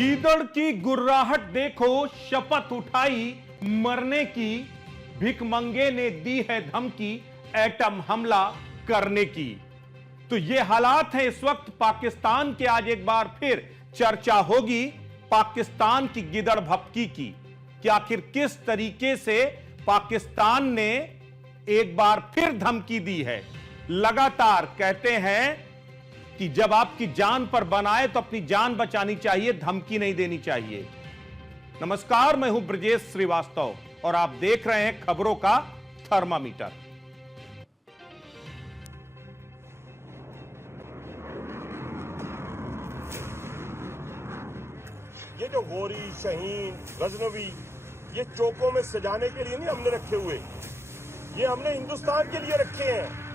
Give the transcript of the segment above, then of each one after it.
गीदड़ की गुर्राहट देखो, शपथ उठाई मरने की, भिखमंगे ने दी है धमकी एटम हमला करने की। तो ये हालात है इस वक्त पाकिस्तान के। आज एक बार फिर चर्चा होगी पाकिस्तान की गिदड़ भपकी की कि आखिर किस तरीके से पाकिस्तान ने एक बार फिर धमकी दी है। लगातार कहते हैं कि जब आपकी जान पर बनाए तो अपनी जान बचानी चाहिए, धमकी नहीं देनी चाहिए। नमस्कार, मैं हूं ब्रजेश श्रीवास्तव और आप देख रहे हैं खबरों का थर्मामीटर। ये जो गोरी, शहीन, गजनवी, ये चौकों में सजाने के लिए नहीं हमने रखे हुए, ये हमने हिंदुस्तान के लिए रखे हैं।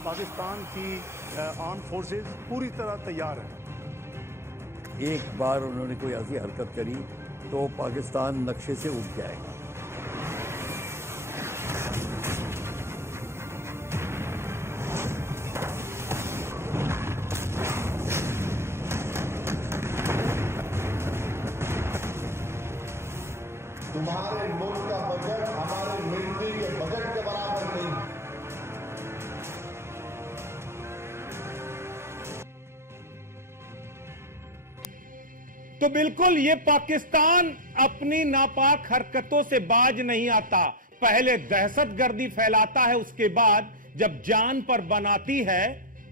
पाकिस्तान की आर्म फोर्सेस पूरी तरह तैयार है। एक बार उन्होंने कोई ऐसी हरकत करी तो पाकिस्तान नक्शे से उठ जाएगा। तुम्हारे मुल्क का बजट हमारे मिलिट्री के बजट के बराबर नहीं है। तो बिल्कुल ये पाकिस्तान अपनी नापाक हरकतों से बाज नहीं आता। पहले दहशतगर्दी फैलाता है, उसके बाद जब जान पर बनाती है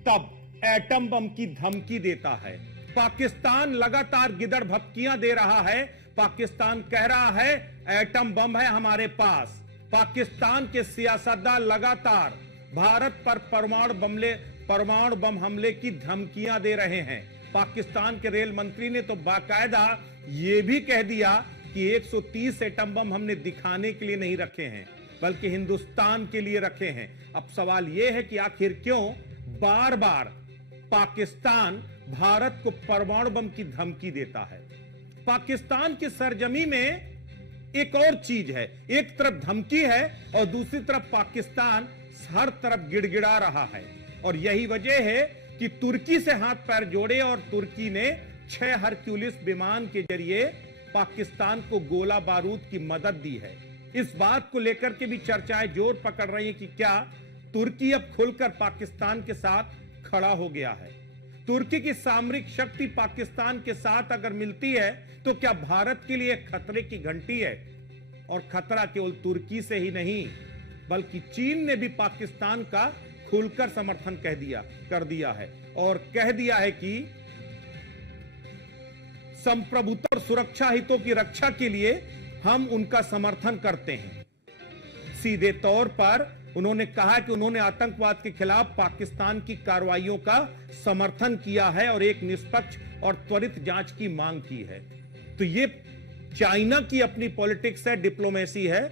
तब एटम बम की धमकी देता है। पाकिस्तान लगातार गिदड़ भपकियां दे रहा है। पाकिस्तान कह रहा है एटम बम है हमारे पास। पाकिस्तान के सियासतदान लगातार भारत पर परमाणु बम हमले की धमकियां दे रहे हैं। पाकिस्तान के रेल मंत्री ने तो बाकायदा यह भी कह दिया कि 130 एटम बम हमने दिखाने के लिए नहीं रखे हैं, बल्कि हिंदुस्तान के लिए रखे हैं। अब सवाल यह है कि आखिर क्यों बार बार पाकिस्तान भारत को परमाणु बम की धमकी देता है। पाकिस्तान की सरजमी में एक और चीज है, एक तरफ धमकी है और दूसरी तरफ पाकिस्तान हर तरफ गिड़गिड़ा रहा है। और यही वजह है कि तुर्की से हाथ पैर जोड़े और तुर्की ने 6 हरक्यूलिस विमान के जरिए पाकिस्तान को गोला बारूद की मदद दी है। इस बात को लेकर के भी चर्चाएं जोर पकड़ रही हैं कि क्या तुर्की अब खुलकर पाकिस्तान के साथ खड़ा हो गया है। तुर्की की सामरिक शक्ति पाकिस्तान के साथ अगर मिलती है तो क्या भारत के लिए खतरे की घंटी है। और खतरा केवल तुर्की से ही नहीं, बल्कि चीन ने भी पाकिस्तान का खुलकर समर्थन कर दिया है और कह दिया है कि संप्रभुता और सुरक्षा हितों की रक्षा के लिए हम उनका समर्थन करते हैं। सीधे तौर पर उन्होंने कहा कि उन्होंने आतंकवाद के खिलाफ पाकिस्तान की कार्रवाइयों का समर्थन किया है और एक निष्पक्ष और त्वरित जांच की मांग की है। तो ये चाइना की अपनी पॉलिटिक्स है, डिप्लोमेसी है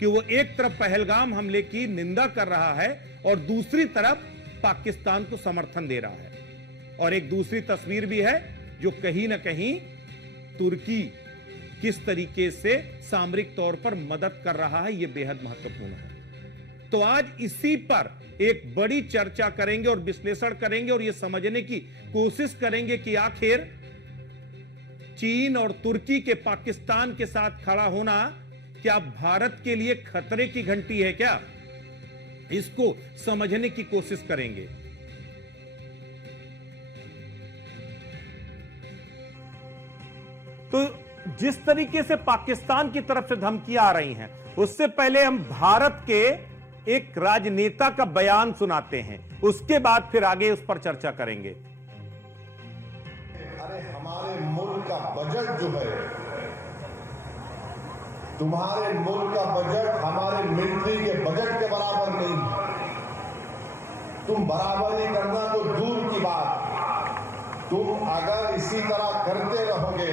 कि वो एक तरफ पहलगाम हमले की निंदा कर रहा है और दूसरी तरफ पाकिस्तान को समर्थन दे रहा है। और एक दूसरी तस्वीर भी है जो कहीं ना कहीं तुर्की किस तरीके से सामरिक तौर पर मदद कर रहा है, यह बेहद महत्वपूर्ण है। तो आज इसी पर एक बड़ी चर्चा करेंगे और विश्लेषण करेंगे और यह समझने की कोशिश करेंगे कि आखिर चीन और तुर्की के पाकिस्तान के साथ खड़ा होना क्या भारत के लिए खतरे की घंटी है क्या, इसको समझने की कोशिश करेंगे। तो जिस तरीके से पाकिस्तान की तरफ से धमकियां आ रही हैं, उससे पहले हम भारत के एक राजनेता का बयान सुनाते हैं, उसके बाद फिर आगे उस पर चर्चा करेंगे। अरे हमारे मुल्क का बजट जो है, तुम्हारे मुल्क का बजट हमारे मिलिट्री के बजट के बराबर नहीं है। तुम बराबरी करना तो दूर की बात, तुम अगर इसी तरह करते रहोगे,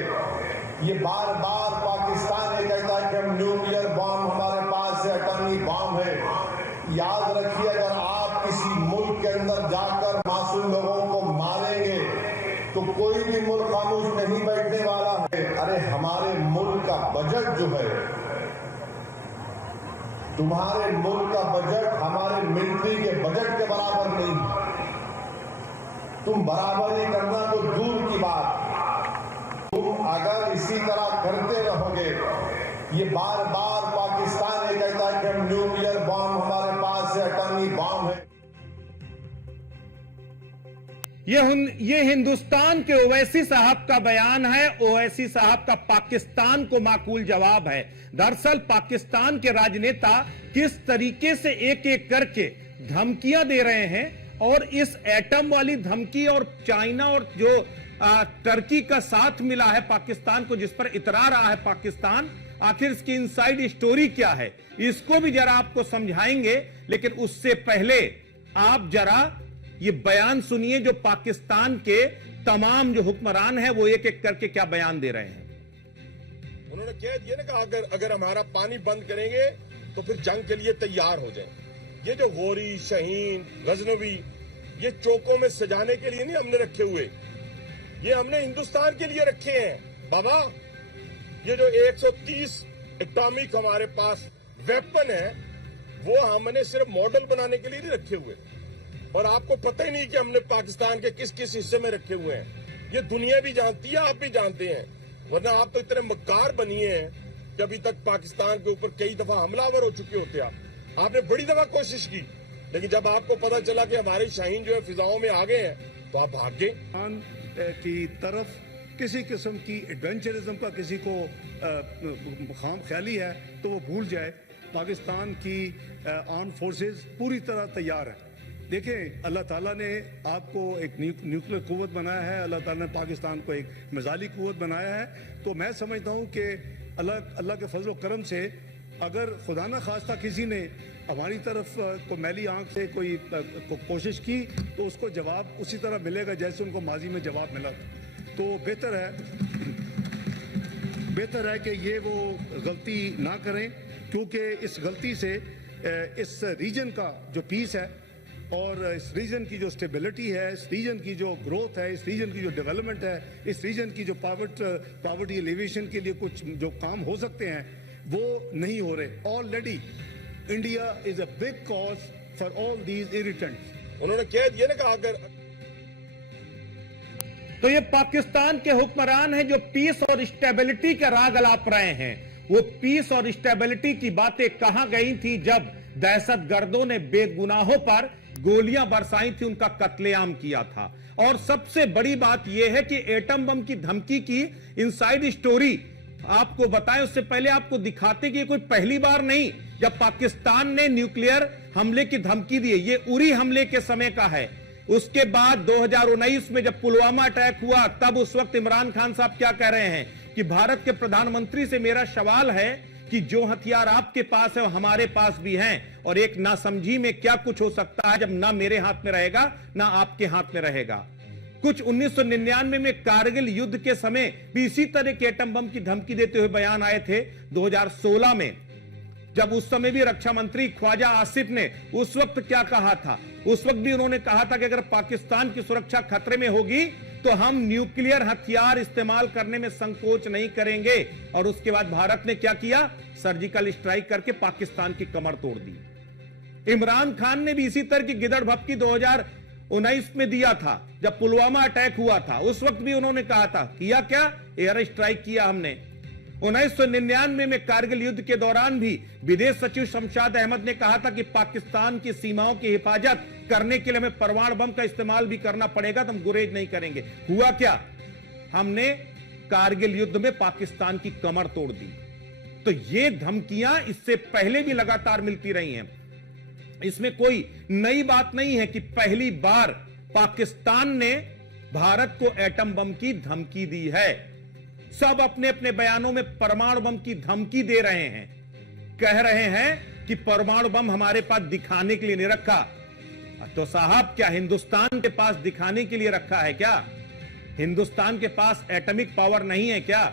ये बार बार पाकिस्तान ये कहता है कि हम न्यूक्लियर बॉम्ब हमारे पास है, एटॉमिक बॉम्ब है। याद रखिए, अगर आप किसी मुल्क के अंदर जाकर मासूम लोगों को मारेंगे तो कोई भी मुल्क खामोश नहीं बैठने वाला है। अरे हमारे मुल्क का बजट जो है, तुम्हारे मुल्क का बजट हमारे मिलिट्री के बजट के बराबर नहीं है। तुम बराबरी करना तो दूर की बात, तुम अगर इसी तरह करते रहोगे, ये बार बार पाकिस्तान ये कहता है कि हम न्यूक्लियर बॉम्ब हमारे पास है, एटॉमिक बॉम्ब है। ये हिंदुस्तान के ओवैसी साहब का बयान है। ओवैसी साहब का पाकिस्तान को माकूल जवाब है। दरअसल पाकिस्तान के राजनेता किस तरीके से एक एक करके धमकियां दे रहे हैं, और इस एटम वाली धमकी और चाइना और जो टर्की का साथ मिला है पाकिस्तान को, जिस पर इतरा रहा है पाकिस्तान, आखिर इसकी इनसाइड स्टोरी क्या है, इसको भी जरा आपको समझाएंगे। लेकिन उससे पहले आप जरा ये बयान सुनिए जो पाकिस्तान के तमाम जो हुक्मरान हैं वो एक एक करके क्या बयान दे रहे हैं। उन्होंने कह दिया ना कि अगर हमारा पानी बंद करेंगे तो फिर जंग के लिए तैयार हो जाए। ये जो गोरी, शाहीन, गजनवी, ये चौकों में सजाने के लिए नहीं हमने रखे हुए, ये हमने हिंदुस्तान के लिए रखे हैं बाबा। ये जो 130 एटॉमिक हमारे पास वेपन है, वो हमने सिर्फ मॉडल बनाने के लिए नहीं रखे हुए, और आपको पता ही नहीं कि हमने पाकिस्तान के किस किस हिस्से में रखे हुए हैं। ये दुनिया भी जानती है, आप भी जानते हैं, वरना आप तो इतने मक्कार बनिए हैं कि अभी तक पाकिस्तान के ऊपर कई दफा हमलावर हो चुके होते आप। आपने बड़ी दफा कोशिश की, लेकिन जब आपको पता चला कि हमारे शाहीन जो है फिजाओं में आ गए हैं तो आप भाग गए। की तरफ किसी किस्म की एडवेंचरिज्म का किसी को खाम ख्याली है तो वो भूल जाए। पाकिस्तान की आर्म फोर्सेस पूरी तरह तैयार है। देखें, अल्लाह ताला ने आपको एक न्यूक्लियर कुव्वत बनाया है, अल्लाह ताला ने पाकिस्तान को एक मिसाइली कुव्वत बनाया है। तो मैं समझता हूँ कि अल्लाह के फजल करम से अगर खुदा न खास्ता किसी ने हमारी तरफ को मैली आंख से कोई कोशिश की तो उसको जवाब उसी तरह मिलेगा जैसे उनको माजी में जवाब मिला। तो बेहतर है कि ये वो गलती ना करें, क्योंकि इस गलती से इस रीजन का जो पीस है और इस रीजन की जो स्टेबिलिटी है, इस रीजन की जो ग्रोथ है, इस रीजन की जो डेवलपमेंट है, इस रीजन की जो पॉवर्टी एलिवेशन के लिए कुछ जो काम हो सकते हैं वो नहीं हो रहे। Already India is a big cause for all these irritants. उन्होंने कह दिया ना कि अगर तो ये पाकिस्तान के हुक्मरान हैं जो पीस और स्टेबिलिटी का राग अलाप रहे हैं। वो पीस और स्टेबिलिटी की बातें कहां गई थी जब दहशतगर्दों ने बेगुनाहों पर गोलियां बरसाई थी, उनका कत्लेआम किया था। और सबसे बड़ी बात यह है कि एटम बम की धमकी की इनसाइड स्टोरी आपको बताएं, उससे पहले आपको दिखाते कि ये कोई पहली बार नहीं जब पाकिस्तान ने न्यूक्लियर हमले की धमकी दी। ये उरी हमले के समय का है। उसके बाद 2019 में जब पुलवामा अटैक हुआ, तब उस वक्त इमरान खान साहब क्या कह रहे हैं कि भारत के प्रधानमंत्री से मेरा सवाल है कि जो हथियार आपके पास है वो हमारे पास भी हैं, और एक नासमझी में क्या कुछ हो सकता है जब ना मेरे हाथ में रहेगा ना आपके हाथ में रहेगा। कुछ 1999 में कारगिल युद्ध के समय भी इसी तरह के एटम बम की धमकी देते हुए बयान आए थे। 2016 में जब उस समय भी रक्षा मंत्री ख्वाजा आसिफ ने उस वक्त क्या कहा था, उस वक्त भी उन्होंने कहा था कि अगर पाकिस्तान की सुरक्षा खतरे में होगी तो हम न्यूक्लियर हथियार इस्तेमाल करने में संकोच नहीं करेंगे। और उसके बाद भारत ने क्या किया, सर्जिकल स्ट्राइक करके पाकिस्तान की कमर तोड़ दी। इमरान खान ने भी इसी तरह की गिदड़ भपकी 2019 में दिया था जब पुलवामा अटैक हुआ था। उस वक्त भी उन्होंने कहा था, किया क्या, एयर स्ट्राइक किया हमने। 1999 में कारगिल युद्ध के दौरान भी विदेश सचिव शमशाद अहमद ने कहा था कि पाकिस्तान की सीमाओं की हिफाजत करने के लिए हमें परमाणु बम का इस्तेमाल भी करना पड़ेगा, तो हम गुरेज नहीं करेंगे। हुआ क्या, हमने कारगिल युद्ध में पाकिस्तान की कमर तोड़ दी। तो ये धमकियां इससे पहले भी लगातार मिलती रही हैं। इसमें कोई नई बात नहीं है कि पहली बार पाकिस्तान ने भारत को एटम बम की धमकी दी है। सब अपने अपने बयानों में परमाणु बम की धमकी दे रहे हैं, कह रहे हैं कि परमाणु बम हमारे पास दिखाने के लिए नहीं रखा। तो साहब, क्या हिंदुस्तान के पास दिखाने के लिए रखा है क्या? हिंदुस्तान के पास एटॉमिक पावर नहीं है क्या?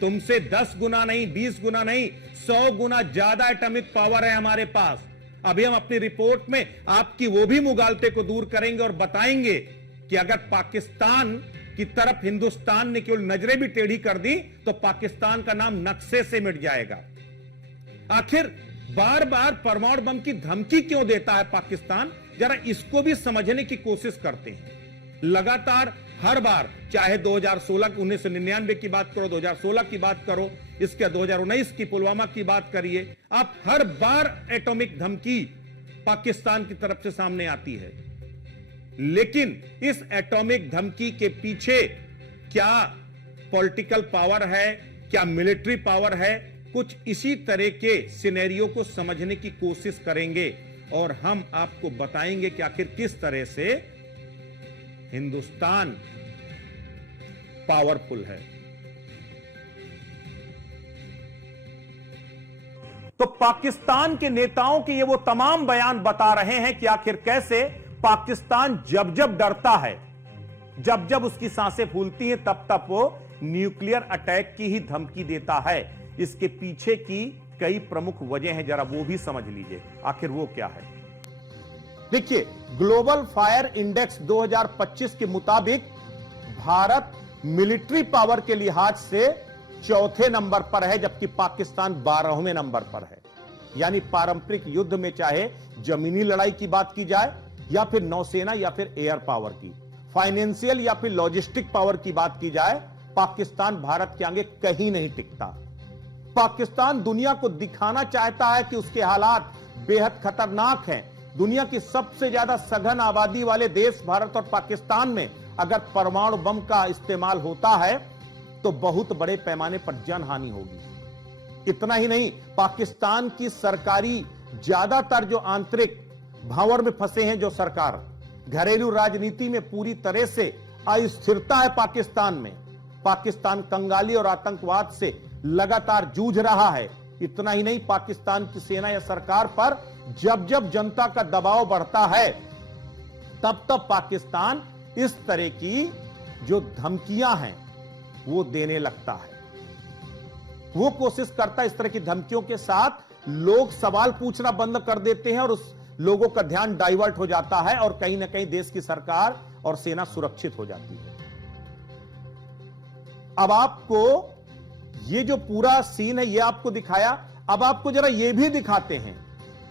तुमसे 10 गुना नहीं, 20 गुना नहीं, 100 गुना ज्यादा एटॉमिक पावर है हमारे पास। अभी हम अपनी रिपोर्ट में आपकी वो भी मुगालते को दूर करेंगे और बताएंगे कि अगर पाकिस्तान की तरफ हिंदुस्तान ने केवल नजरें भी टेढ़ी कर दी तो पाकिस्तान का नाम नक्शे से मिट जाएगा। आखिर बार बार परमाणु बम की धमकी क्यों देता है पाकिस्तान? जरा इसको भी समझने की कोशिश करते हैं। लगातार हर बार, चाहे 2016 1999 की बात करो, 2016 की बात करो, इसके 2019 की पुलवामा की बात करिए, आप हर बार एटॉमिक धमकी पाकिस्तान की तरफ से सामने आती है। लेकिन इस एटॉमिक धमकी के पीछे क्या पॉलिटिकल पावर है, क्या मिलिट्री पावर है, कुछ इसी तरह के सिनेरियो को समझने की कोशिश करेंगे और हम आपको बताएंगे कि आखिर किस तरह से हिंदुस्तान पावरफुल है। तो पाकिस्तान के नेताओं के ये वो तमाम बयान बता रहे हैं कि आखिर कैसे पाकिस्तान जब जब डरता है, जब जब उसकी सांसें फूलती हैं, तब तब वो न्यूक्लियर अटैक की ही धमकी देता है। इसके पीछे की कई प्रमुख वजह हैं, जरा वो भी समझ लीजिए आखिर वो क्या है। देखिए, ग्लोबल फायर इंडेक्स 2025 के मुताबिक भारत मिलिट्री पावर के लिहाज से चौथे नंबर पर है, जबकि पाकिस्तान 12वें नंबर पर है। यानी पारंपरिक युद्ध में चाहे जमीनी लड़ाई की बात की जाए या फिर नौसेना या फिर एयर पावर की, फाइनेंशियल या फिर लॉजिस्टिक पावर की बात की जाए, पाकिस्तान भारत के आगे कहीं नहीं टिकता। पाकिस्तान दुनिया को दिखाना चाहता है कि उसके हालात बेहद खतरनाक हैं। दुनिया की सबसे ज्यादा सघन आबादी वाले देश भारत और पाकिस्तान में अगर परमाणु बम का इस्तेमाल होता है तो बहुत बड़े पैमाने पर जनहानि होगी। इतना ही नहीं, पाकिस्तान की सरकारी ज्यादातर जो आंतरिक भांवर में फंसे हैं जो सरकार, घरेलू राजनीति में पूरी तरह से अस्थिरता है पाकिस्तान में। पाकिस्तान कंगाली और आतंकवाद से लगातार जूझ रहा है। इतना ही नहीं, पाकिस्तान की सेना या सरकार पर जब जब जनता का दबाव बढ़ता है तब तब पाकिस्तान इस तरह की जो धमकियां हैं वो देने लगता है। वो कोशिश करता है इस तरह की धमकियों के साथ लोग सवाल पूछना बंद कर देते हैं और उस लोगों का ध्यान डाइवर्ट हो जाता है और कहीं ना कहीं देश की सरकार और सेना सुरक्षित हो जाती है। अब आपको ये जो पूरा सीन है ये आपको दिखाया, अब आपको जरा ये भी दिखाते हैं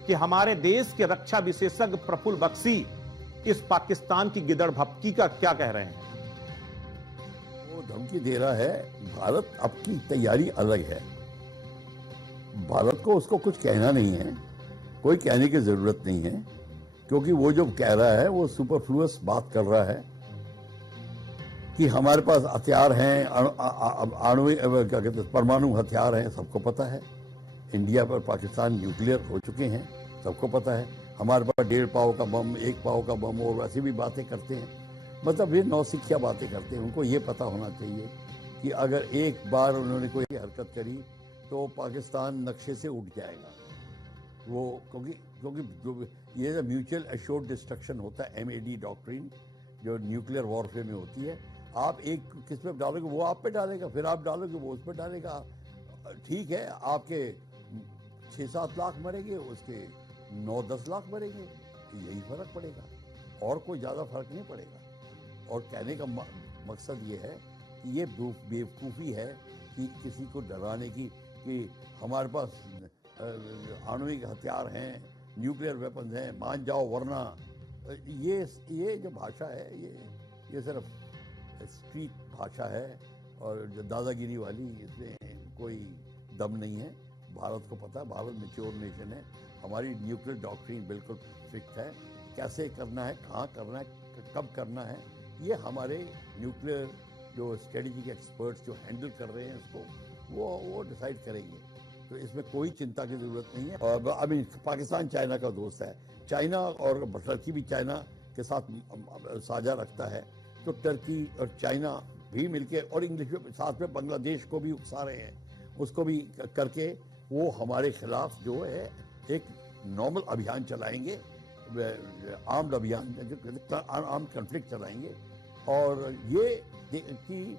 कि हमारे देश के रक्षा विशेषज्ञ प्रफुल्ल बख्शी इस पाकिस्तान की गिदड़ भपकी का क्या कह रहे हैं। वो धमकी दे रहा है, भारत अब की तैयारी अलग है। भारत को उसको कुछ कहना नहीं है, कोई कहने की जरूरत नहीं है, क्योंकि वो जो कह रहा है वो सुपरफ्लुअस बात कर रहा है कि हमारे पास हथियार हैं, क्या कहते हैं, परमाणु हथियार हैं, सबको पता है। इंडिया पर पाकिस्तान न्यूक्लियर हो चुके हैं, सबको पता है। हमारे पास 1.5 पाव का बम, 1 पाव का बम, और वैसे भी बातें करते हैं। मतलब ये नौसिखिया बातें करते हैं। उनको ये पता होना चाहिए कि अगर एक बार उन्होंने कोई हरकत करी तो पाकिस्तान नक्शे से उठ जाएगा। वो क्योंकि ये जो म्यूचुअल एश्योर्ड डिस्ट्रक्शन होता है, MAD डॉक्ट्रिन, जो न्यूक्लियर वॉरफेयर में होती है, आप एक किस पे डालोगे वो आप पे डालेगा, फिर आप डालोगे वो उस पे डालेगा। ठीक है, आपके 6-7 लाख मरेंगे, उसके 9-10 लाख मरेंगे, यही फर्क पड़ेगा और कोई ज़्यादा फर्क नहीं पड़ेगा। और कहने का मकसद ये है कि ये बेवकूफ़ी है कि किसी को डराने की कि हमारे पास आणविक हथियार हैं, न्यूक्लियर वेपन्स हैं, मान जाओ वरना। ये जो भाषा है ये सिर्फ स्ट्रीट भाषा है और जो दादागिरी वाली, इसमें कोई दम नहीं है। भारत को पता है, भारत मैच्योर नेशन है। हमारी न्यूक्लियर डॉक्ट्रिन बिल्कुल फिक्स है, कैसे करना है, कहाँ करना है, कब करना है, ये हमारे न्यूक्लियर जो स्ट्रेटेजिक एक्सपर्ट्स जो हैंडल कर रहे हैं इसको, वो डिसाइड करेंगे। तो इसमें कोई चिंता की जरूरत नहीं है। और अभी पाकिस्तान चाइना का दोस्त है, चाइना और टर्की भी चाइना के साथ साझा रखता है, तो टर्की और चाइना भी मिलके और इंग्लिश में साथ में बांग्लादेश को भी उकसा रहे हैं, उसको भी करके वो हमारे खिलाफ जो है एक नॉर्मल अभियान चलाएंगे, आर्म्ड अभियान, आर्म्ड कॉन्फ्लिक्ट चलाएंगे। और ये कि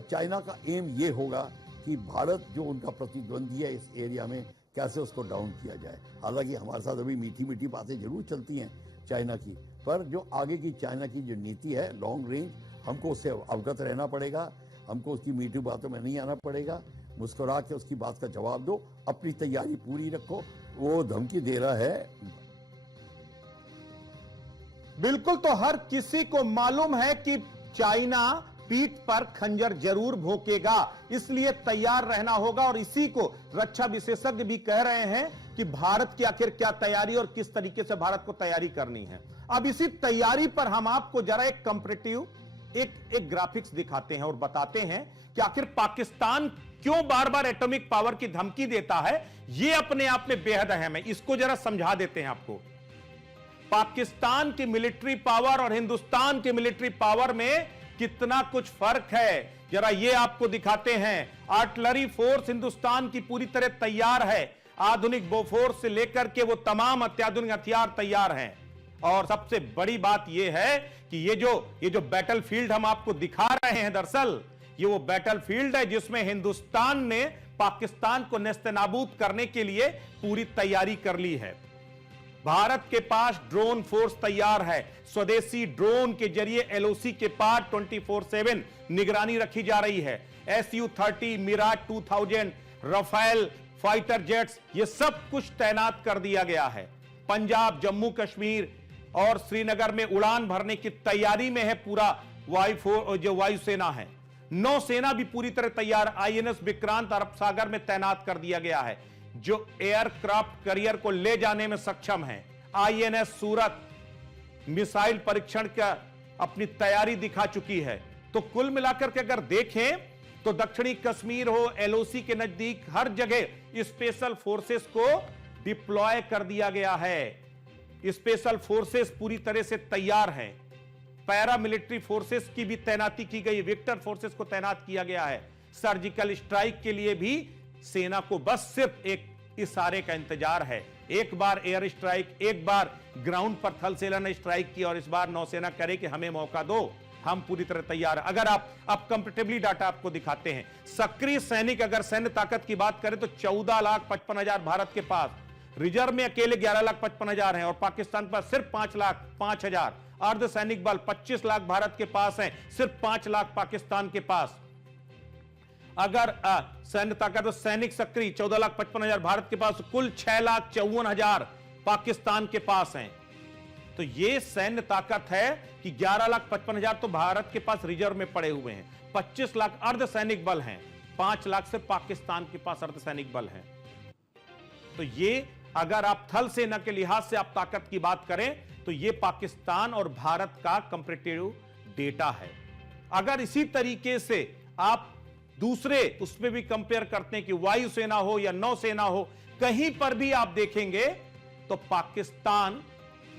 चाइना का एम ये होगा कि भारत जो उनका प्रतिद्वंदी है इस एरिया में, कैसे उसको डाउन किया जाए। हालांकि हमारे साथ अभी मीठी मीठी बातें जरूर चलती हैं चाइना की, पर जो आगे की चाइना की जो नीति है लॉन्ग रेंज, हमको उससे अवगत रहना पड़ेगा, हमको उसकी मीठी बातों में नहीं आना पड़ेगा। मुस्कुरा के उसकी बात का जवाब दो, अपनी तैयारी पूरी रखो। वो धमकी दे रहा है, बिल्कुल, तो हर किसी को मालूम है कि चाइना पीठ पर खंजर जरूर भोंकेगा, इसलिए तैयार रहना होगा। और इसी को रक्षा विशेषज्ञ भी कह रहे हैं कि भारत की आखिर क्या तैयारी और किस तरीके से भारत को तैयारी करनी है। अब इसी तैयारी पर हम आपको जरा एक कंपैरेटिव एक ग्राफिक्स दिखाते हैं और बताते हैं कि आखिर पाकिस्तान क्यों बार बार एटॉमिक पावर की धमकी देता है। यह अपने आप में बेहद अहम है, इसको जरा समझा देते हैं आपको। पाकिस्तान की मिलिट्री पावर और हिंदुस्तान की मिलिट्री पावर में कितना कुछ फर्क है, जरा ये आपको दिखाते हैं। आर्टिलरी फोर्स हिंदुस्तान की पूरी तरह तैयार है, आधुनिक बोफोर्स से लेकर के वो तमाम अत्याधुनिक हथियार तैयार हैं। और सबसे बड़ी बात यह है कि ये जो बैटलफील्ड हम आपको दिखा रहे हैं, दरअसल ये वो बैटलफील्ड है जिसमें हिंदुस्तान ने पाकिस्तान को नेस्तनाबूद करने के लिए पूरी तैयारी कर ली है। भारत के पास ड्रोन फोर्स तैयार है, स्वदेशी ड्रोन के जरिए एलओसी के पार 24/7 निगरानी रखी जा रही है। SU-30, Miraj 2000, Rafale fighter jets, ये सब कुछ तैनात कर दिया गया है। पंजाब, जम्मू कश्मीर और श्रीनगर में उड़ान भरने की तैयारी में है पूरा वायुसेना है। नौसेना भी पूरी तरह तैयार, INS विक्रांत अरब सागर में तैनात कर दिया गया है, जो एयरक्राफ्ट कैरियर को ले जाने में सक्षम है। INS सूरत मिसाइल परीक्षण का अपनी तैयारी दिखा चुकी है। तो कुल मिलाकर के अगर देखें तो दक्षिणी कश्मीर हो, LOC के नजदीक, हर जगह स्पेशल फोर्सेस को डिप्लॉय कर दिया गया है। स्पेशल फोर्सेस पूरी तरह से तैयार हैं। पैरामिलिट्री फोर्सेस की भी तैनाती की गई, विक्टर फोर्सेस को तैनात किया गया है। सर्जिकल स्ट्राइक के लिए भी सेना को बस सिर्फ एक इशारे का इंतजार है। एक बार एयर स्ट्राइक, एक बार ग्राउंड पर थल सेना ने स्ट्राइक की और इस बार नौसेना करे कि हमें मौका दो, हम पूरी तरह तैयार है। अगर आप कंपैरेटिवली डाटा आपको दिखाते हैं, सक्रिय सैनिक अगर सैन्य ताकत की बात करें तो 14,55,000 भारत के पास, रिजर्व में अकेले 11,55,000 हैं और पाकिस्तान के पास सिर्फ 5,05,000। अर्ध सैनिक बल 25 लाख भारत के पास है, सिर्फ 5 लाख पाकिस्तान के पास। अगर सैन्य ताकत सैनिक सक्रिय 14,55,000 भारत के पास, कुल 6,54,000 पाकिस्तान के पास हैं। तो यह सैन्य ताकत है कि 11,55,000 तो भारत के पास रिजर्व में पड़े हुए हैं, 25 लाख अर्ध सैनिक बल हैं, 5 लाख से पाकिस्तान के पास अर्ध सैनिक बल हैं। तो ये अगर आप थल सेना के लिहाज से आप ताकत की बात करें तो ये पाकिस्तान और भारत का कंपैरेटिव डेटा है। अगर इसी तरीके से आप दूसरे उसमें भी कंपेयर करते हैं कि वायुसेना हो या नौसेना हो, कहीं पर भी आप देखेंगे तो पाकिस्तान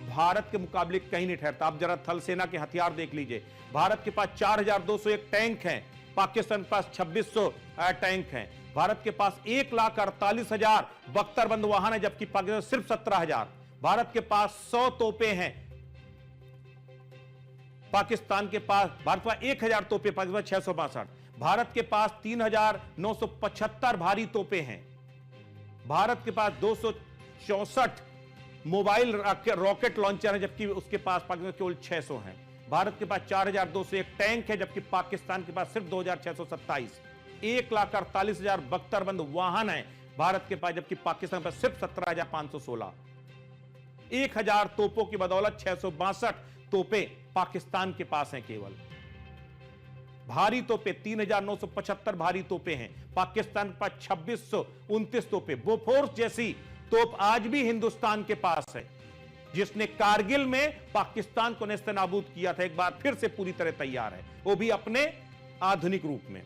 भारत के मुकाबले कहीं नहीं ठहरता। आप जरा थल सेना के हथियार देख लीजिए, भारत के पास 4,201 टैंक हैं, पाकिस्तान के पास 2,600 टैंक हैं। भारत के पास 1,48,000 बख्तरबंद वाहन है, जबकि पाकिस्तान सिर्फ 17,000। भारत के पास 100 तोपें हैं, पाकिस्तान के पास 1,000 तोपें, पाकिस्तान 662। भारत के पास 3,975 भारी तोपें हैं। भारत के पास 264 मोबाइल रॉकेट लॉन्चर हैं, जबकि उसके पास पाकिस्तान केवल 600 हैं। भारत के पास 4,201 टैंक है, जबकि पाकिस्तान के पास सिर्फ 2,627। 1,48,000 बख्तरबंद वाहन है भारत के पास, जबकि पाकिस्तान के पास सिर्फ 17,516। 1,000 तोपों की बदौलत 662 तोपें पाकिस्तान के पास हैं केवल। भारी तोपें 3,975 भारी तोपें हैं, पाकिस्तान के पास 2,629 तोपें। बोफोर्स जैसी तोप आज भी हिंदुस्तान के पास है, जिसने कारगिल में पाकिस्तान को नेस्तनाबूद किया था, एक बार फिर से पूरी तरह तैयार है, वो भी अपने आधुनिक रूप में।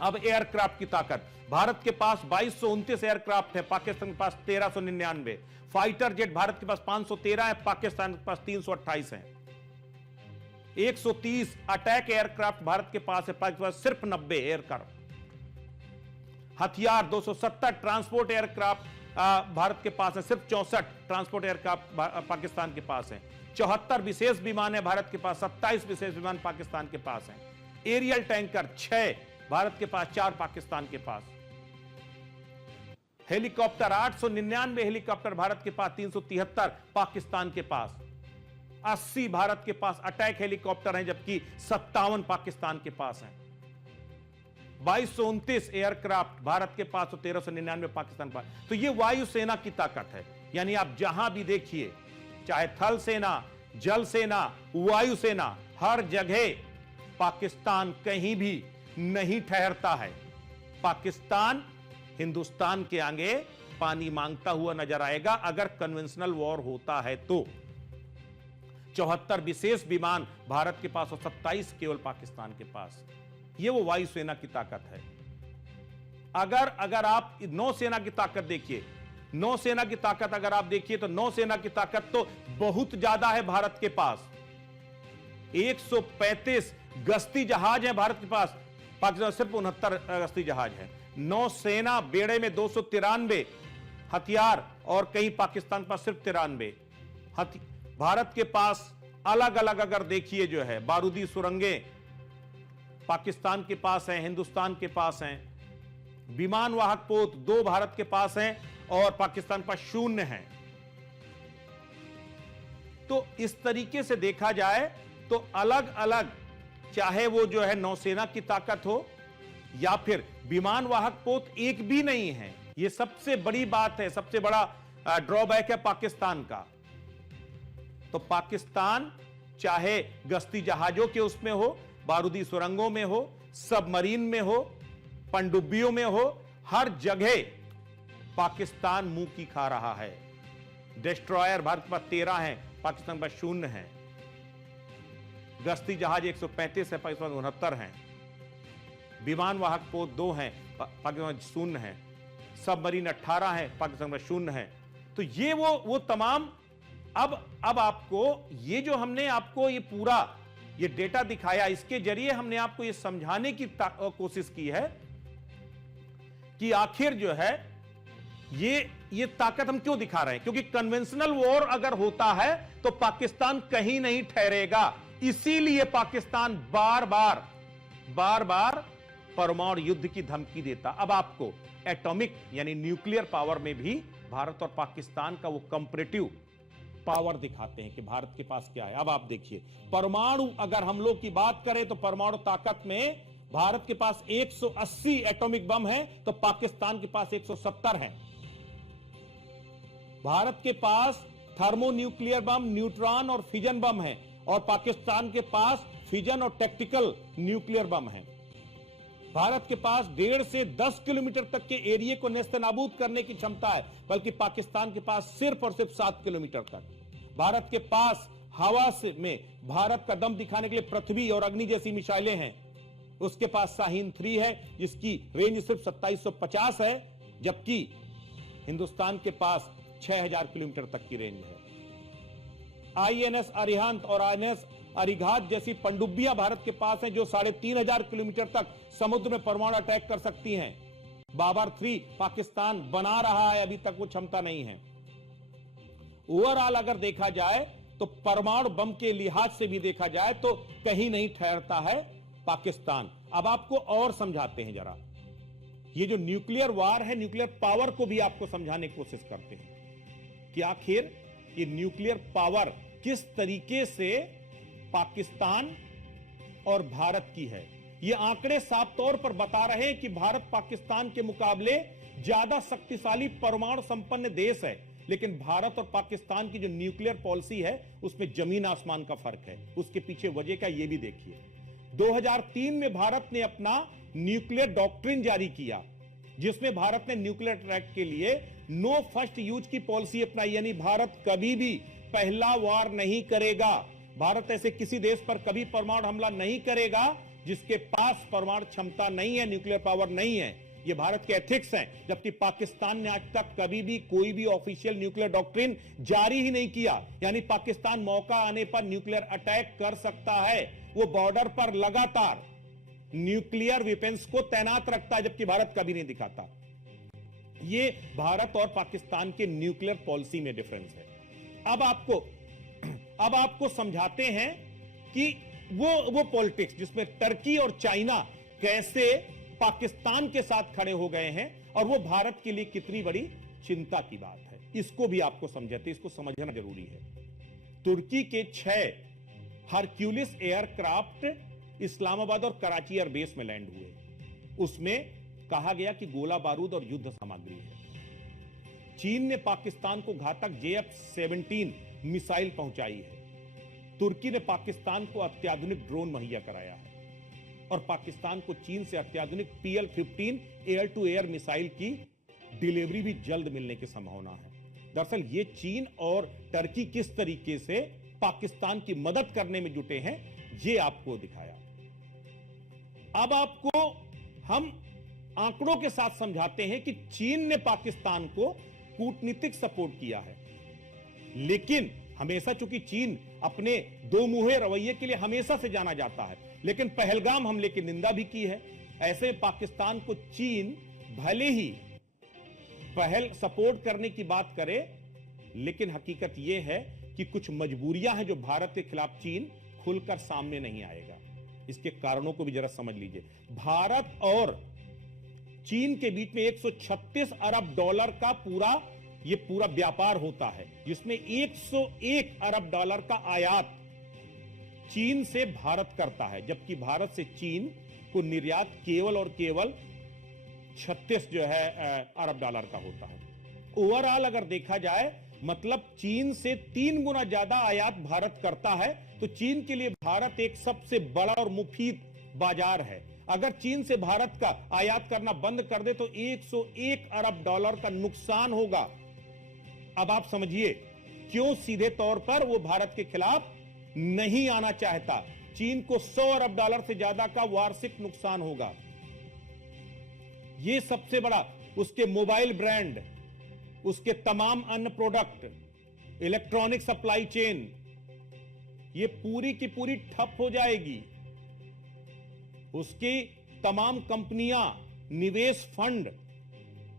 अब एयरक्राफ्ट की ताकत, भारत के पास 2,229 एयरक्राफ्ट है, पाकिस्तान के पास 1,399। फाइटर जेट भारत के पास 513 है, पाकिस्तान के पास 328 है। 130 अटैक एयरक्राफ्ट भारत के पास है, पाकिस्तान के पास सिर्फ 90 एयरक्राफ्ट। हथियार 270 ट्रांसपोर्ट एयरक्राफ्ट भारत के पास है, सिर्फ 64 ट्रांसपोर्ट एयरक्राफ्ट पाकिस्तान के पास है। 74 विशेष विमान है भारत के पास, 27 विशेष विमान पाकिस्तान के पास है। एरियल टैंकर 6 भारत के पास, 4 पाकिस्तान के पास। हेलीकॉप्टर 899 हेलीकॉप्टर भारत के पास, 373 पाकिस्तान के पास। 80 भारत के पास अटैक हेलीकॉप्टर हैं, जबकि 57 पाकिस्तान के पास हैं। 2,229 एयरक्राफ्ट भारत के पास और 1,399 पाकिस्तान के पास। तो यह वायुसेना की ताकत है। यानी आप जहां भी देखिए, चाहे थल सेना, जल सेना, वायुसेना, हर जगह पाकिस्तान कहीं भी नहीं ठहरता है। पाकिस्तान हिंदुस्तान के आगे पानी मांगता हुआ नजर आएगा अगर कन्वेंशनल वॉर होता है तो। 74 विशेष विमान भारत के पास और 27 केवल पाकिस्तान के पास। यह वो वायुसेना की ताकत है। अगर आप नौसेना की ताकत देखिए, नौसेना की ताकत अगर आप देखिए तो नौसेना की ताकत तो बहुत ज्यादा है भारत के पास। 135 गश्ती जहाज है भारत के पास, पाकिस्तान सिर्फ 69 गश्ती जहाज है। नौसेना बेड़े में 293 हथियार और कहीं पाकिस्तान के पास सिर्फ 93। भारत के पास अलग अलग अगर देखिए जो है बारूदी सुरंगें पाकिस्तान के पास हैं, हिंदुस्तान के पास हैं। विमान वाहक पोत 2 भारत के पास हैं और पाकिस्तान पास 0 हैं। तो इस तरीके से देखा जाए तो अलग अलग, चाहे वो जो है नौसेना की ताकत हो या फिर विमान वाहक पोत एक भी नहीं है। यह सबसे बड़ी बात है, सबसे बड़ा ड्रॉबैक है पाकिस्तान का। तो पाकिस्तान चाहे गश्ती जहाजों के उसमें हो, बारूदी सुरंगों में हो, सबमरीन में हो, पनडुब्बियों में हो, हर जगह पाकिस्तान मुंह की खा रहा है। डिस्ट्रॉयर भारत के पास 13 हैं, पाकिस्तान के पास 0 हैं। गश्ती जहाज 135 है, पाकिस्तान 69 हैं। विमान वाहक पोत 2 हैं, पाकिस्तान 0 हैं। सबमरीन 18 है, पाकिस्तान में 0 है। तो ये वो तमाम। अब आपको ये जो हमने आपको ये पूरा ये डेटा दिखाया, इसके जरिए हमने आपको ये समझाने की कोशिश की है कि आखिर जो है ये ताकत हम क्यों दिखा रहे हैं। क्योंकि कन्वेंशनल वॉर अगर होता है तो पाकिस्तान कहीं नहीं ठहरेगा। इसीलिए पाकिस्तान बार बार परमाणु युद्ध की धमकी देता। अब आपको एटॉमिक यानी न्यूक्लियर पावर में भी भारत और पाकिस्तान का वो कंपैरेटिव पावर दिखाते हैं कि भारत के पास क्या है। अब आप देखिए, परमाणु अगर हम लोग की बात करें तो परमाणु ताकत में भारत के पास 180 एटॉमिक बम है तो पाकिस्तान के पास 170 है। भारत के पास थर्मोन्यूक्लियर बम, न्यूट्रॉन और फिजन बम है और पाकिस्तान के पास फिजन और टैक्टिकल न्यूक्लियर बम है। भारत के पास 1.5 से 10 किलोमीटर तक के एरिया को नेस्तनाबूद करने की क्षमता है, बल्कि पाकिस्तान के पास सिर्फ और सिर्फ 7 किलोमीटर तक। भारत के पास हवा से में भारत का दम दिखाने के लिए पृथ्वी और अग्नि जैसी मिसाइलें हैं। उसके पास शाहीन 3 है जिसकी रेंज सिर्फ 2750 है, जबकि हिंदुस्तान के पास 6000 किलोमीटर तक की रेंज है। INS अरिहंत और INS अरिघात जैसी पनडुब्बियां भारत के पास हैं जो 3500 किलोमीटर तक समुद्र में परमाणु अटैक कर सकती हैं। बाबर 3 पाकिस्तान बना रहा है, अभी तक वो क्षमता नहीं है। ओवरऑल अगर देखा जाए तो परमाणु बम के लिहाज से भी देखा जाए तो कहीं नहीं ठहरता है पाकिस्तान। अब आपको और समझाते हैं जरा, ये जो न्यूक्लियर वार है, न्यूक्लियर पावर को भी आपको समझाने की कोशिश करते हैं कि आखिर ये न्यूक्लियर पावर किस तरीके से पाकिस्तान और भारत की है। ये आंकड़े साफ तौर पर बता रहे हैं कि भारत पाकिस्तान के मुकाबले ज्यादा शक्तिशाली परमाणु संपन्न देश है, लेकिन भारत और पाकिस्तान की जो न्यूक्लियर पॉलिसी है उसमें जमीन आसमान का फर्क है। उसके पीछे वजह का ये भी देखिए। 2003 में भारत ने अपना न्यूक्लियर डॉक्ट्रिन जारी किया, जिसमें भारत ने न्यूक्लियर अटैक के लिए नो फर्स्ट यूज की पॉलिसी अपनाई, यानी भारत कभी भी पहला वार नहीं करेगा। भारत ऐसे किसी देश पर कभी परमाणु हमला नहीं करेगा जिसके पास परमाणु क्षमता नहीं है, न्यूक्लियर पावर नहीं है। ये भारत के एथिक्स हैं। जबकि पाकिस्तान ने आज तक कभी भी कोई भी ऑफिशियल न्यूक्लियर डॉक्ट्रिन जारी ही नहीं किया, यानी पाकिस्तान मौका आने पर न्यूक्लियर अटैक कर सकता है। वो बॉर्डर पर लगातार न्यूक्लियर वेपन्स को तैनात रखता है, जबकि भारत कभी नहीं दिखाता। ये भारत और पाकिस्तान के न्यूक्लियर पॉलिसी में डिफरेंस है। अब आपको समझाते हैं कि वो पॉलिटिक्स जिसमें टर्की और चाइना कैसे पाकिस्तान के साथ खड़े हो गए हैं और वो भारत के लिए कितनी बड़ी चिंता की बात है, इसको भी आपको समझाते, इसको समझना जरूरी है। तुर्की के 6 हरक्यूलिस एयरक्राफ्ट इस्लामाबाद और कराची एयरबेस में लैंड हुए। उसमें कहा गया कि गोला बारूद और युद्ध सामग्री है। चीन ने पाकिस्तान को घातक JF-17 मिसाइल पहुंचाई है। तुर्की ने पाकिस्तान को अत्याधुनिक ड्रोन मुहैया कराया है और पाकिस्तान को चीन से अत्याधुनिक PL-15 air to air missile की डिलीवरी भी जल्द मिलने की संभावना है। दरअसल ये चीन और टर्की किस तरीके से पाकिस्तान की मदद करने में जुटे हैं, ये आपको दिखाया। अब आपको हम आंकड़ों के साथ समझाते हैं कि चीन ने पाकिस्तान को कूटनीतिक सपोर्ट किया है, लेकिन हमेशा, चूंकि चीन अपने दो मुंहे रवैये के लिए हमेशा से जाना जाता है, लेकिन पहलगाम हमले की निंदा भी की है। ऐसे पाकिस्तान को चीन भले ही पहल सपोर्ट करने की बात करे, लेकिन हकीकत यह है कि कुछ मजबूरियां हैं जो भारत के खिलाफ चीन खुलकर सामने नहीं आएगा। इसके कारणों को भी जरा समझ लीजिए। भारत और चीन के बीच में 136 अरब डॉलर का पूरा व्यापार होता है, जिसमें 101 अरब डॉलर का आयात चीन से भारत करता है, जबकि भारत से चीन को निर्यात केवल और केवल 36 अरब डॉलर का होता है। ओवरऑल अगर देखा जाए, मतलब चीन से 3 गुना ज्यादा आयात भारत करता है, तो चीन के लिए भारत एक सबसे बड़ा और मुफीद बाजार है। अगर चीन से भारत का आयात करना बंद कर दे तो 101 अरब डॉलर का नुकसान होगा। अब आप समझिए क्यों सीधे तौर पर वो भारत के खिलाफ नहीं आना चाहता। चीन को 100 अरब डॉलर से ज्यादा का वार्षिक नुकसान होगा। ये सबसे बड़ा, उसके मोबाइल ब्रांड, उसके तमाम अन्य प्रोडक्ट, इलेक्ट्रॉनिक सप्लाई चेन, ये पूरी की पूरी ठप हो जाएगी। उसकी तमाम कंपनियां, निवेश फंड,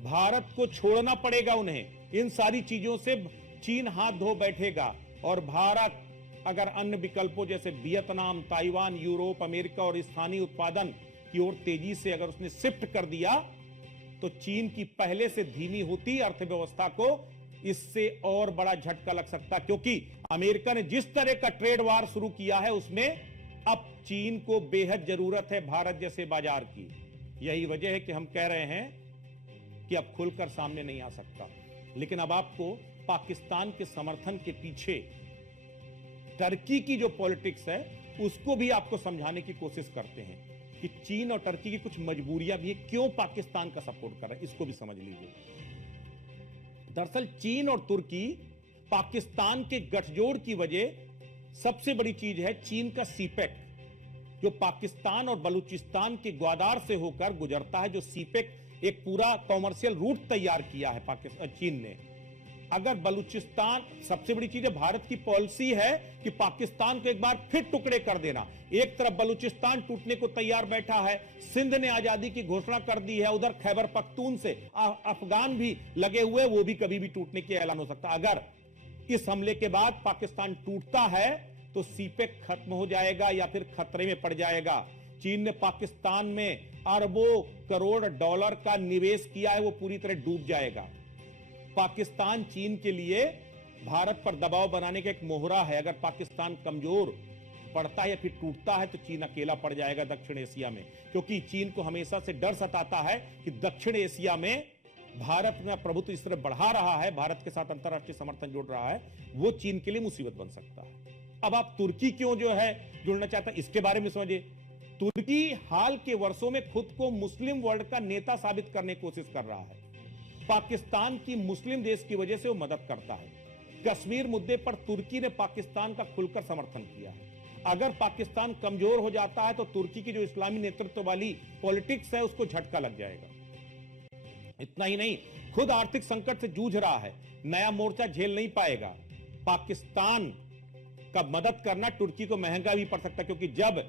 भारत को छोड़ना पड़ेगा उन्हें। इन सारी चीजों से चीन हाथ धो बैठेगा और भारत अगर अन्य विकल्पों जैसे वियतनाम, ताइवान, यूरोप, अमेरिका और स्थानीय उत्पादन की ओर तेजी से अगर उसने शिफ्ट कर दिया, तो चीन की पहले से धीमी होती अर्थव्यवस्था को इससे और बड़ा झटका लग सकता, क्योंकि अमेरिका ने जिस तरह का ट्रेड वार शुरू किया है उसमें अब चीन को बेहद जरूरत है भारत जैसे बाजार की। यही वजह है कि हम कह रहे हैं कि अब खुलकर सामने नहीं आ सकता। लेकिन अब आपको पाकिस्तान के समर्थन के पीछे टर्की की जो पॉलिटिक्स है उसको भी आपको समझाने की कोशिश करते हैं कि चीन और टर्की की कुछ मजबूरियां भी है, क्यों पाकिस्तान का सपोर्ट कर रहा है, इसको भी समझ लीजिए। दरअसल चीन और तुर्की पाकिस्तान के गठजोड़ की वजह सबसे बड़ी चीज है चीन का सीपेक, जो पाकिस्तान और बलूचिस्तान के ग्वादार से होकर गुजरता है। जो सीपेक एक पूरा कॉमर्शियल रूट तैयार किया है चीन ने। अगर बलूचिस्तान, सबसे बड़ी चीज है भारत की पॉलिसी है कि पाकिस्तान को एक बार फिर टुकड़े कर देना। एक तरफ बलूचिस्तान टूटने को तैयार बैठा है, सिंध ने आजादी की घोषणा कर दी है, उधर खैबर पख्तून से अफगान भी लगे हुए, वो भी कभी भी टूटने की ऐलान हो सकता। अगर इस हमले के बाद पाकिस्तान टूटता है तो सीपेक खत्म हो जाएगा या फिर खतरे में पड़ जाएगा। चीन ने पाकिस्तान में अरबों करोड़ डॉलर का निवेश किया है, वो पूरी तरह डूब जाएगा। पाकिस्तान चीन के लिए भारत पर दबाव बनाने का एक मोहरा है। अगर पाकिस्तान कमजोर पड़ता है या फिर टूटता है तो चीन अकेला पड़ जाएगा दक्षिण एशिया में, क्योंकि चीन को हमेशा से डर सताता है कि दक्षिण एशिया में भारत में प्रभुत्व इस तरह बढ़ा रहा है, भारत के साथ अंतरराष्ट्रीय समर्थन जोड़ रहा है, वो चीन के लिए मुसीबत बन सकता है। अब आप तुर्की क्यों जुड़ना चाहता है, इसके बारे में समझिए। तुर्की हाल के वर्षों में खुद को मुस्लिम वर्ल्ड का नेता साबित करने की कोशिश कर रहा है। पाकिस्तान की मुस्लिम देश की वजह से वो मदद करता है। कश्मीर मुद्दे पर तुर्की ने पाकिस्तान का खुलकर समर्थन किया है। अगर पाकिस्तान कमजोर हो जाता है तो तुर्की की जो इस्लामी नेतृत्व वाली पॉलिटिक्स है उसको झटका लग जाएगा। इतना ही नहीं, खुद आर्थिक संकट से जूझ रहा है, नया मोर्चा झेल नहीं पाएगा। पाकिस्तान का मदद करना तुर्की को महंगा भी पड़ सकता है, क्योंकि जब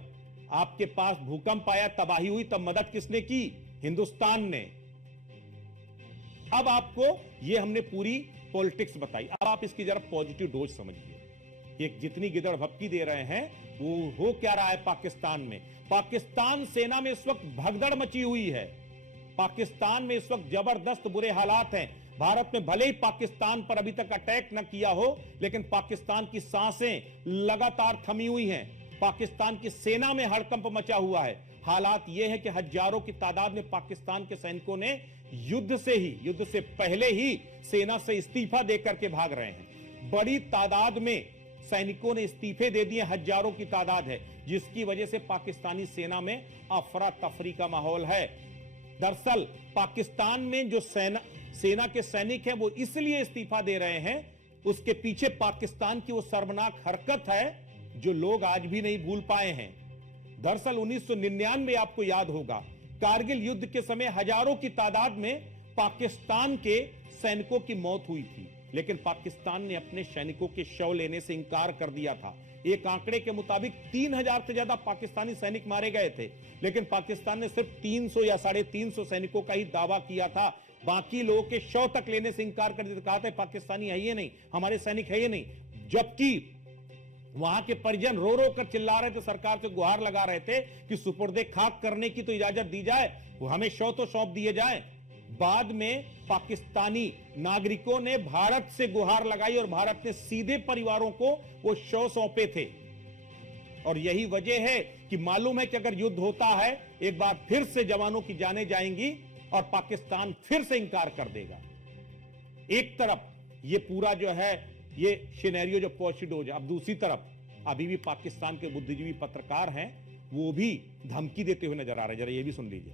आपके पास भूकंप आया, तबाही हुई, तब मदद किसने की? हिंदुस्तान ने। अब आपको ये हमने पूरी पॉलिटिक्स बताई, अब आप इसकी जरा पॉजिटिव डोज समझिए। एक जितनी गिदड़ भपकी दे रहे हैं वो हो क्या रहा है पाकिस्तान में। पाकिस्तान सेना में इस वक्त भगदड़ मची हुई है। पाकिस्तान में इस वक्त जबरदस्त बुरे हालात हैं। भारत में भले ही पाकिस्तान पर अभी तक अटैक न किया हो, लेकिन पाकिस्तान की सांसें लगातार थमी हुई हैं। पाकिस्तान की सेना में हड़कंप मचा हुआ है। हालात यह है कि हजारों की तादाद में पाकिस्तान के सैनिकों ने युद्ध से पहले ही सेना से इस्तीफा देकर के भाग रहे हैं। बड़ी तादाद में सैनिकों ने इस्तीफे दे दिए, हजारों की तादाद है, जिसकी वजह से पाकिस्तानी सेना में अफरा तफरी का माहौल है। दरअसल पाकिस्तान में जो सेना के सैनिक हैं वो इसलिए इस्तीफा दे रहे हैं, उसके पीछे पाकिस्तान की वो शर्मनाक हरकत है जो लोग आज भी नहीं भूल पाए हैं। दरअसल 1999 आपको याद होगा, कारगिल युद्ध के समय हजारों की तादाद में पाकिस्तान के सैनिकों की मौत हुई थी, लेकिन पाकिस्तान ने अपने सैनिकों के शव लेने से इंकार कर दिया था। एक आंकड़े के मुताबिक 3000 से ज्यादा पाकिस्तानी सैनिक मारे गए थे, लेकिन पाकिस्तान ने सिर्फ 300 या 350 सैनिकों का ही दावा किया था। बाकी लोगों के शव तक लेने से इंकार कर दिया, कहा था पाकिस्तानी है ये नहीं, हमारे सैनिक है ये नहीं। जबकि वहां के परिजन रो रो कर चिल्ला रहे थे, सरकार से गुहार लगा रहे थे कि सुपुर्दे खाक करने की तो इजाजत दी जाए, हमें शव तो सौंप दिए जाए। बाद में पाकिस्तानी नागरिकों ने भारत से गुहार लगाई और भारत ने सीधे परिवारों को वो शव सौंपे थे। और यही वजह है कि मालूम है कि अगर युद्ध होता है एक बार फिर से जवानों की जानें जाएंगी और पाकिस्तान फिर से इंकार कर देगा। एक तरफ ये पूरा जो है ये सिनेरियो जो पॉजिटिव हो जाए, अब दूसरी तरफ अभी भी पाकिस्तान के बुद्धिजीवी पत्रकार हैं, वो भी धमकी देते हुए नजर आ रहे हैं। जरा ये भी सुन लीजिए।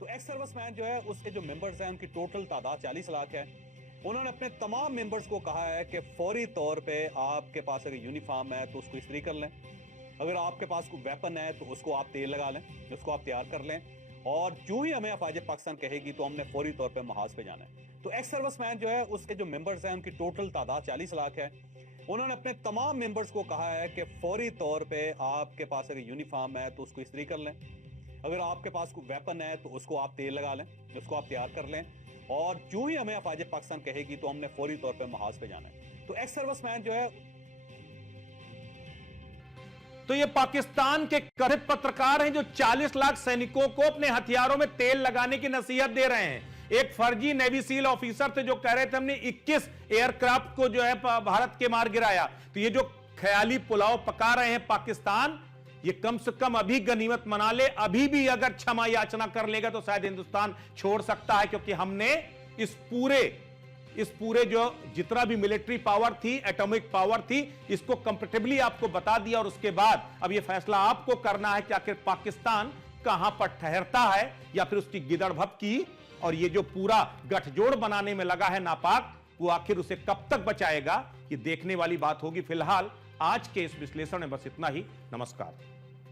तो एक्स सर्विसमैन जो है उसके जो मेंबर्स हैं उनकी टोटल तादाद 40 लाख है। उन्होंने अपने तमाम मेंबर्स को कहा है कि फौरी तौर पे आपके पास अगर यूनिफॉर्म है तो उसको इस्त्री कर लें, अगर आपके पास कोई वेपन है तो उसको आप तेल लगा लें, उसको आप तैयार कर लें, और जो ही हमें अफवाज पाकिस्तान कहेगी तो हमने फौरी तौर पे महाज पे जाना है। तो एक्स सर्विसमैन जो है उसके जो मेंबर्स हैं उनकी टोटल तादाद 40 लाख है। उन्होंने अपने तमाम मेंबर्स को कहा है कि फौरी तौर पे आपके पास अगर यूनिफॉर्म है तो उसको इस्त्री कर लें, अगर आपके पास कोई वेपन है तो उसको आप तेल लगा लें, उसको आप तैयार कर लें, और जो ही हमें अफवाज पाकिस्तान कहेगी तो हमने फौरी तौर पे महाज पे जाना है। तो एक्स सर्विसमैन जो है, तो ये पाकिस्तान के कथित पत्रकार हैं जो 40 लाख सैनिकों को अपने हथियारों में तेल लगाने की नसीहत दे रहे हैं। एक फर्जी नेवी सील ऑफिसर थे जो कह रहे थे हमने 21 एयरक्राफ्ट को जो है भारत के मार गिराया। तो ये जो ख्याली पुलाव पका रहे हैं पाकिस्तान, ये कम से कम अभी गनीमत मना ले, अभी भी अगर क्षमा याचना कर लेगा तो शायद हिंदुस्तान छोड़ सकता है, क्योंकि हमने इस पूरे जो जितना भी मिलिट्री पावर थी, एटॉमिक पावर थी, इसको कंफर्टेबली आपको बता दिया। और उसके बाद अब यह फैसला आपको करना है कि आखिर पाकिस्तान कहां पर ठहरता है या फिर उसकी गिदड़ भपकी और ये जो पूरा गठजोड़ बनाने में लगा है नापाक, वो आखिर उसे कब तक बचाएगा, ये देखने वाली बात होगी। फिलहाल आज के इस विश्लेषण में बस इतना ही। नमस्कार।